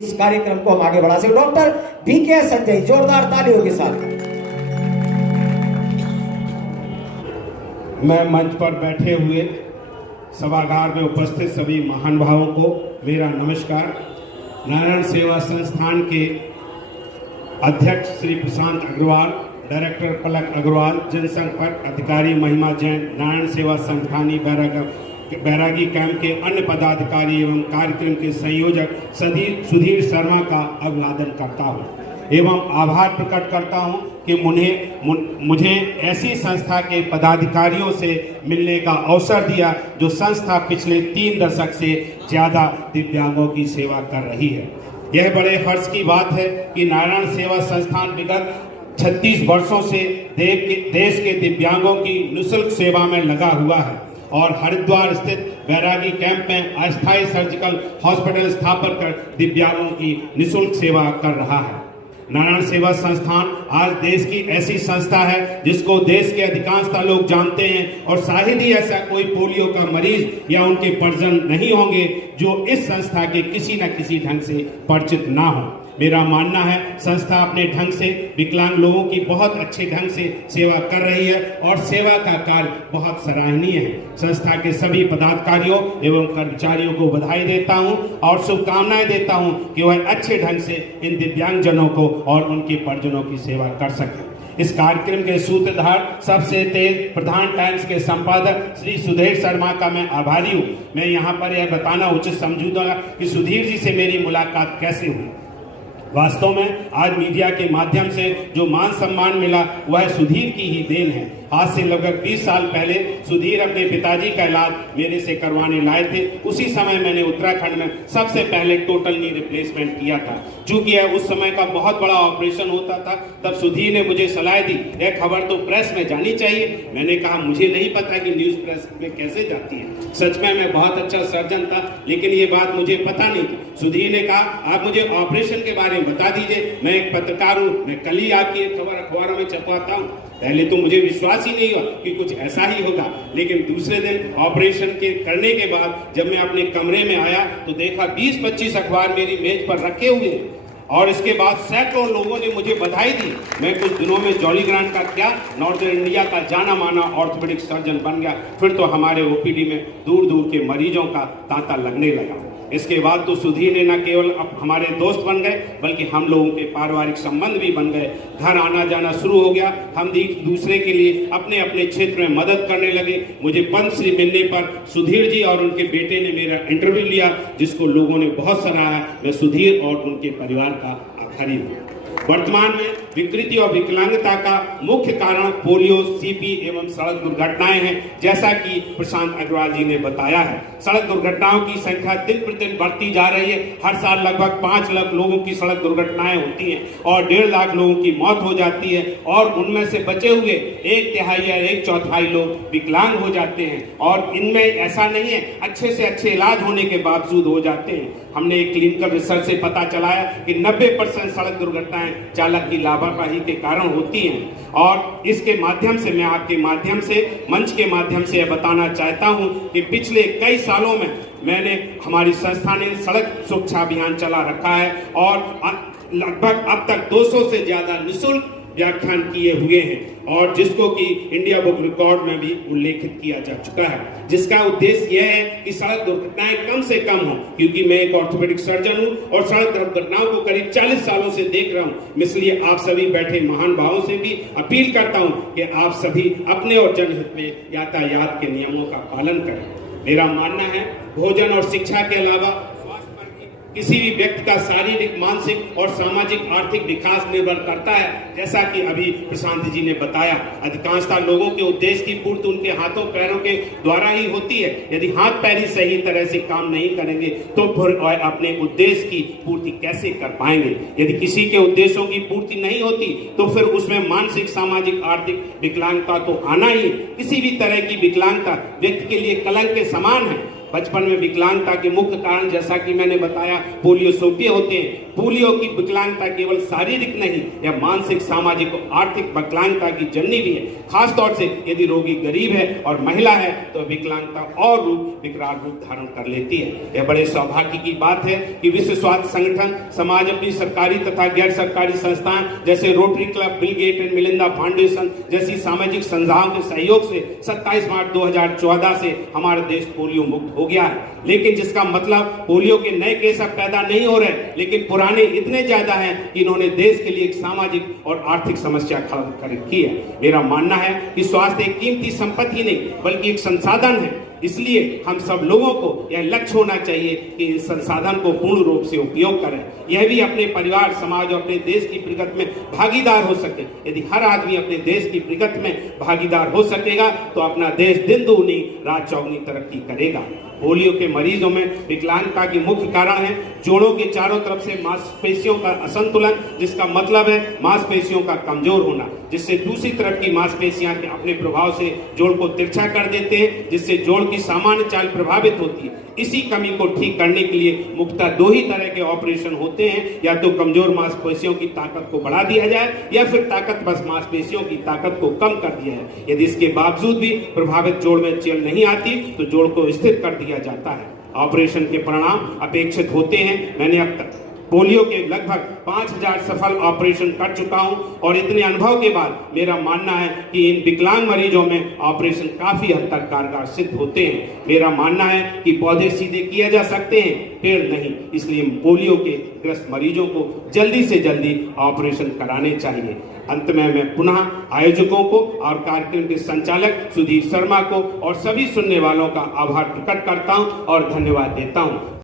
इस कार्यक्रम को हम आगे बढ़ा सके। डॉक्टर बीके संजय, जोरदार तालियों के साथ। मैं मंच पर बैठे हुए सभागार में उपस्थित सभी महानुभावों को मेरा नमस्कार। नारायण सेवा संस्थान के अध्यक्ष श्री प्रशांत अग्रवाल, डायरेक्टर पलक अग्रवाल, जनसंपर्क अधिकारी महिमा जैन, नारायण सेवा संस्थानी बैरागी कैंप के अन्य पदाधिकारी एवं कार्यक्रम के संयोजक सुधीर शर्मा का अभिवादन करता हूं एवं आभार प्रकट करता हूं कि मुझे ऐसी संस्था के पदाधिकारियों से मिलने का अवसर दिया जो संस्था पिछले 3 दशक से ज़्यादा दिव्यांगों की सेवा कर रही है। यह बड़े हर्ष की बात है कि नारायण सेवा संस्थान विगत 36 वर्षों से देश के दिव्यांगों की निःशुल्क सेवा में लगा हुआ है और हरिद्वार स्थित बैरागी कैंप में अस्थायी सर्जिकल हॉस्पिटल स्थापित कर दिव्यांगों की निःशुल्क सेवा कर रहा है। नारायण सेवा संस्थान आज देश की ऐसी संस्था है जिसको देश के अधिकांशतः लोग जानते हैं और शायद ही ऐसा कोई पोलियो का मरीज या उनके परिजन नहीं होंगे जो इस संस्था के किसी न किसी ढंग से परिचित ना हो। मेरा मानना है संस्था अपने ढंग से विकलांग लोगों की बहुत अच्छे ढंग से सेवा कर रही है और सेवा का कार्य बहुत सराहनीय है। संस्था के सभी पदाधिकारियों एवं कर्मचारियों को बधाई देता हूं और शुभकामनाएं देता हूं कि वह अच्छे ढंग से इन दिव्यांगजनों को और उनके परिजनों की सेवा कर सकें। इस कार्यक्रम के सूत्रधार सबसे तेज प्रधान टाइम्स के संपादक श्री सुधीर शर्मा का मैं आभारी हूँ। मैं यहाँ पर यह बताना उचित समझूंगा कि सुधीर जी से मेरी मुलाकात कैसे हुई। वास्तव में आज मीडिया के माध्यम से जो मान सम्मान मिला वह सुधीर की ही देन है। आज से लगभग 20 साल पहले सुधीर अपने पिताजी का इलाज मेरे से करवाने लाए थे। उसी समय मैंने उत्तराखंड में सबसे पहले टोटल नी रिप्लेसमेंट किया था। चूंकि यह उस समय का बहुत बड़ा ऑपरेशन होता था, तब सुधीर ने मुझे सलाह दी, यह खबर तो प्रेस में जानी चाहिए। मैंने कहा मुझे नहीं पता कि न्यूज प्रेस में कैसे जाती है। सच में मैं बहुत अच्छा सर्जन था, लेकिन ये बात मुझे पता नहीं थी। सुधीर ने कहा आप मुझे ऑपरेशन के बारे में बता दीजिए, मैं एक पत्रकार हूँ, मैं कल ही आपकी एक खबर अखबारों में छपवाता हूँ। पहले तो मुझे विश्वास ही नहीं हुआ कि कुछ ऐसा ही होगा, लेकिन दूसरे दिन ऑपरेशन के करने के बाद जब मैं अपने कमरे में आया तो देखा 20-25 अखबार मेरी मेज पर रखे हुए हैं और इसके बाद सैकड़ों लोगों ने मुझे बधाई दी। मैं कुछ दिनों में जॉली ग्रांट का क्या नॉर्दर्न इंडिया का जाना माना ऑर्थोपेडिक सर्जन बन गया। फिर तो हमारे ओपीडी में दूर दूर के मरीजों का तांता लगने लगा। इसके बाद तो सुधीर ने न केवल अब हमारे दोस्त बन गए बल्कि हम लोगों के पारिवारिक संबंध भी बन गए। घर आना जाना शुरू हो गया। हम दूसरे के लिए अपने अपने क्षेत्र में मदद करने लगे। मुझे पद्मश्री मिलने पर सुधीर जी और उनके बेटे ने मेरा इंटरव्यू लिया, जिसको लोगों ने बहुत सराहा। मैं सुधीर और उनके परिवार का आभारी हूँ। वर्तमान में विकृति और विकलांगता का मुख्य कारण पोलियो, सीपी एवं सड़क दुर्घटनाएं हैं, जैसा कि प्रशांत अग्रवाल जी ने बताया है। सड़क दुर्घटनाओं की संख्या दिन प्रतिदिन बढ़ती जा रही है। हर साल लगभग 5 लाख लोगों की सड़क दुर्घटनाएं होती हैं और 1.5 लाख लोगों की मौत हो जाती है और उनमें से बचे हुए 1/3 या 1/4 लोग विकलांग हो जाते हैं। और इनमें ऐसा नहीं है, अच्छे से अच्छे इलाज होने के बावजूद हो जाते हैं। हमने एक क्लिनिकल रिसर्च से पता चला है कि 90% सड़क दुर्घटनाएं चालक की लापरवाही के कारण होती हैं। और इसके माध्यम से मैं आपके माध्यम से मंच के माध्यम से यह बताना चाहता हूं कि पिछले कई सालों में मैंने हमारी संस्था ने सड़क सुरक्षा अभियान चला रखा है और लगभग अब तक 200 से ज्यादा निःशुल्क व्याख्यान किए हुए हैं और जिसको कि इंडिया बुक रिकॉर्ड में भी उल्लेखित किया जा चुका है, जिसका उद्देश्य यह है कि सड़क दुर्घटनाएं कम से कम हो। क्योंकि मैं एक ऑर्थोपेडिक सर्जन हूं और सड़क दुर्घटनाओं को करीब 40 सालों से देख रहा हूं। इसलिए आप सभी बैठे महान भावों से भी अपील करता हूं कि आप सभी अपने और जनहित में यातायात के नियमों का पालन करें। मेरा मानना है भोजन और शिक्षा के अलावा किसी भी व्यक्ति का शारीरिक, मानसिक और सामाजिक आर्थिक विकास निर्भर करता है। जैसा कि अभी प्रशांत जी ने बताया, अधिकांशतः लोगों के उद्देश्य की पूर्ति उनके हाथों पैरों के द्वारा ही होती है। यदि हाथ पैर ही सही तरह से काम नहीं करेंगे तो फिर अपने उद्देश्य की पूर्ति कैसे कर पाएंगे। यदि किसी के उद्देश्यों की पूर्ति नहीं होती तो फिर उसमें मानसिक, सामाजिक, आर्थिक विकलांगता तो आना ही। किसी भी तरह की विकलांगता व्यक्ति के लिए कलंक के समान है। बचपन में विकलांगता के मुख्य कारण जैसा कि मैंने बताया पोलियो सोटे होते हैं। पोलियो की विकलांगता केवल शारीरिक नहीं, यह मानसिक, सामाजिक और आर्थिक विकलांगता की जननी भी है। खासतौर से यदि रोगी गरीब है और महिला है तो विकलांगता और विकराल रूप धारण कर लेती है। यह बड़े सौभाग्य की बात है कि विश्व स्वास्थ्य संगठन, समाज अपनी सरकारी तथा गैर सरकारी संस्थाएं जैसे rotary club, Bill Gate and Melinda foundation जैसी सामाजिक संस्थाओं के सहयोग से 27 मार्च 2014 से हमारा देश पोलियो मुक्त हो गया है। लेकिन जिसका मतलब पोलियो के नए केस अब पैदा नहीं हो रहे, लेकिन पुराने इतने ज्यादा हैं कि इन्होंने देश के लिए एक सामाजिक और आर्थिक समस्या खड़ा कर रखी है। मेरा मानना है कि स्वास्थ्य एक कीमती संपत्ति नहीं बल्कि एक संसाधन है। इसलिए हम सब लोगों को यह लक्ष्य होना चाहिए कि इस संसाधन को पूर्ण रूप से उपयोग करें। यह भी अपने परिवार, समाज और अपने देश की प्रगति में भागीदार हो सके। यदि हर आदमी अपने देश की प्रगति में भागीदार हो सकेगा तो अपना देश दिन दुगनी रात चौगुनी तरक्की करेगा। पोलियो के मरीजों में विकलांगता के मुख्य कारण है जोड़ों के चारों तरफ से मांसपेशियों का असंतुलन, जिसका मतलब है मांसपेशियों का कमजोर होना, जिससे दूसरी तरफ की मांसपेशियां अपने प्रभाव से जोड़ को तिरछा कर देते हैं, जिससे जोड़ की सामान्य चाल प्रभावित होती है। इसी कमी को ठीक करने के लिए मुख्यतः दो ही तरह के ऑपरेशन होते हैं, या तो कमजोर मांसपेशियों की ताकत को बढ़ा दिया जाए या फिर ताकतवर मांसपेशियों की ताकत को कम कर दिया जाए। यदि इसके बावजूद भी प्रभावित जोड़ में चल नहीं आती तो जोड़ को स्थिर कर दिया जाता है। ऑपरेशन के परिणाम अपेक्षित होते हैं। मैंने अब तक पोलियो के लगभग 5000 सफल ऑपरेशन कर चुका हूं और इतने अनुभव के बाद मेरा मानना है कि इन विकलांग मरीजों में ऑपरेशन काफी हद तक कारगर सिद्ध होते हैं। मेरा मानना है कि पौधे सीधे किए जा सकते हैं, पेड़ नहीं। इसलिए पोलियो के ग्रस्त मरीजों को जल्दी से जल्दी ऑपरेशन कराने चाहिए। अंत में मैं पुनः आयोजकों को और कार्यक्रम के संचालक सुधीर शर्मा को और सभी सुनने वालों का आभार प्रकट करता हूं और धन्यवाद देता हूं।